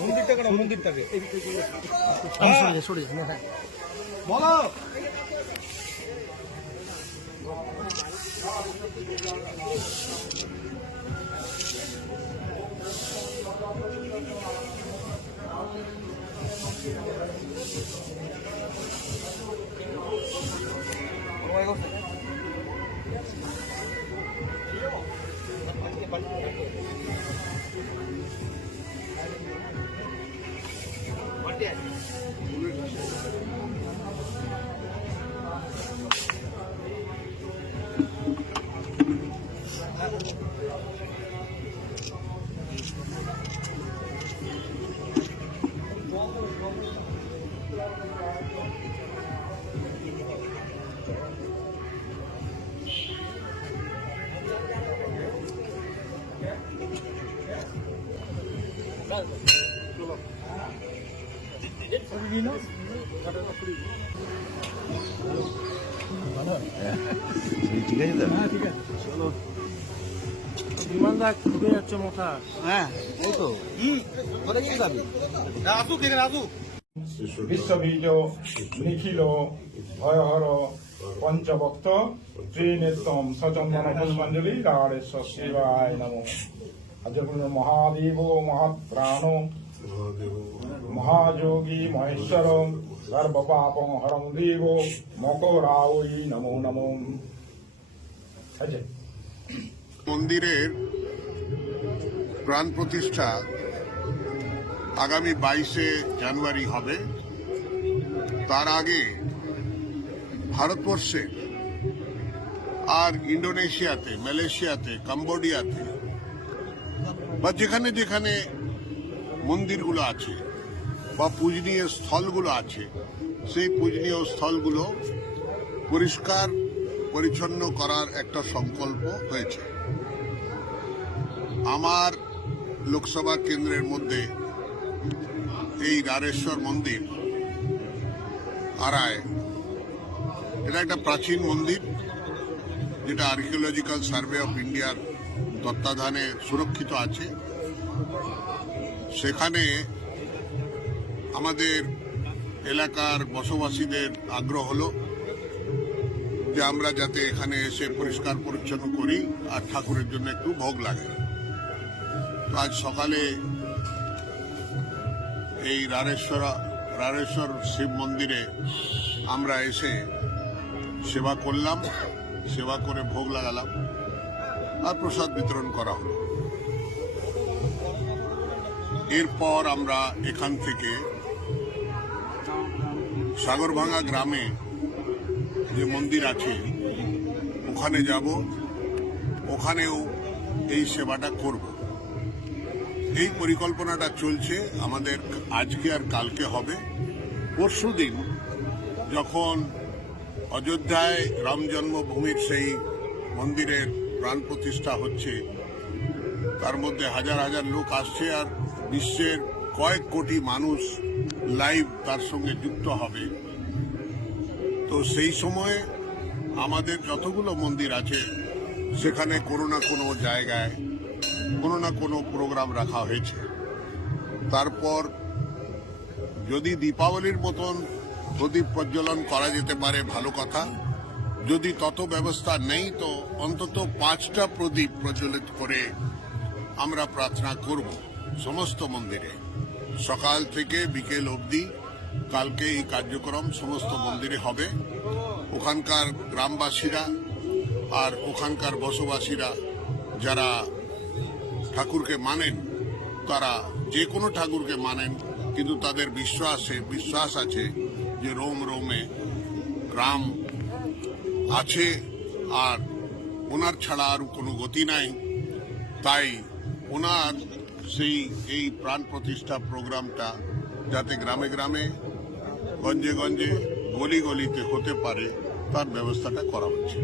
মন্দিরটাকে বলো ঠিক আছে তো? হ্যাঁ ঠিক আছে চলো বিমানদা ঢুকে যাচ্ছে মাথা হ্যাঁ এই তো কোথায় গিয়ে যাবি? আসুক এখানে আসুক বিশ্ববীজ নিখিল ভয়হর পঞ্চভক্ত ত্রিনেত্রম সচন্দন পুষ্পাঞ্জলি রাড়েশ্বর শিবায় নমঃ। আজ মহাদেব মহাপ্রাণ মহাযোগী মহেশ্বর সর্বপাপং হরং দেব মকরাওই নমো নমঃ। আচ্ছা মন্দিরের প্রাণ প্রতিষ্ঠা আগামী 22শে জানুয়ারি হবে। তার আগে ভারতবর্ষে আর ইন্ডোনেশিয়াতে, মালয়েশিয়াতে, কম্বোডিয়াতে বা যেখানে যেখানে মন্দিরগুলো আছে বা পূজনীয় স্থলগুলো আছে, সেই পূজনীয় স্থলগুলো পরিষ্কার পরিচ্ছন্ন করার একটা সংকল্প হয়েছে। আমার লোকসভা কেন্দ্রের মধ্যে এই রাড়েশ্বর মন্দির আড়ায়, এটা একটা প্রাচীন মন্দির যেটা আর্কিওলজিক্যাল সার্ভে অফ ইন্ডিয়ার তত্ত্বাবধানে সুরক্ষিত আছে। সেখানে আমাদের এলাকার বসবাসীদের আগ্রহ হলো যে আমরা যাতে এখানে এসে পরিষ্কার পরিচ্ছন্ন করি আর ঠাকুরের জন্য একটু ভোগ লাগাই। তো আজ সকালে এই রাড়েশ্বর শিব মন্দিরে আমরা এসে সেবা করলাম, সেবা করে ভোগ লাগালাম আর প্রসাদ বিতরণ করা হলো। এরপর আমরা এখান থেকে সাগরভাঙা গ্রামে যে মন্দির আছে ওখানে যাব, ওখানেও এই সেবাটা করব। এই পরিকল্পনাটা চলছে আমাদের। আজকে আর কালকে হবে। পরশুদিন যখন অযোধ্যায় রাম জন্মভূমির সেই মন্দিরের প্রাণ প্রতিষ্ঠা হচ্ছে, তার মধ্যে হাজার হাজার লোক আসছে আর বিশ্বের কয়েক কোটি মানুষ লাইভ তার সঙ্গে যুক্ত হবে। তো সেই সময়ে আমাদের যতগুলো মন্দির আছে সেখানে কোনো না কোনো জায়গায় কোনো না কোনো প্রোগ্রাম রাখা হয়েছে। তারপর যদি দীপাবলির মতন প্রদীপ প্রজ্বলন করা যেতে পারে ভালো কথা, যদি তত ব্যবস্থা নেই তো অন্তত 5টা প্রদীপ প্রজ্বলিত করে আমরা প্রার্থনা করব সমস্ত মন্দিরে। সকাল থেকে বিকেল অবধি কালকে এই কার্যক্রম সমস্ত মন্দিরে হবে। ওখানকার গ্রামবাসীরা আর ওখানকার বসবাসীরা যারা ঠাকুরকে মানেন, তারা যে কোনো ঠাকুরকে মানেন, কিন্তু তাদের বিশ্বাস আছে যে রোম রোমে রাম আছে আর ওনার ছাড়া আর কোনো গতি নাই। তাই ওনার এই প্রাণ প্রতিষ্ঠা প্রোগ্রামটা যাতে গ্রামে গ্রামে, গঞ্জে গঞ্জে, গলি গলিতে হতে পারে তার ব্যবস্থাটা করা হচ্ছে।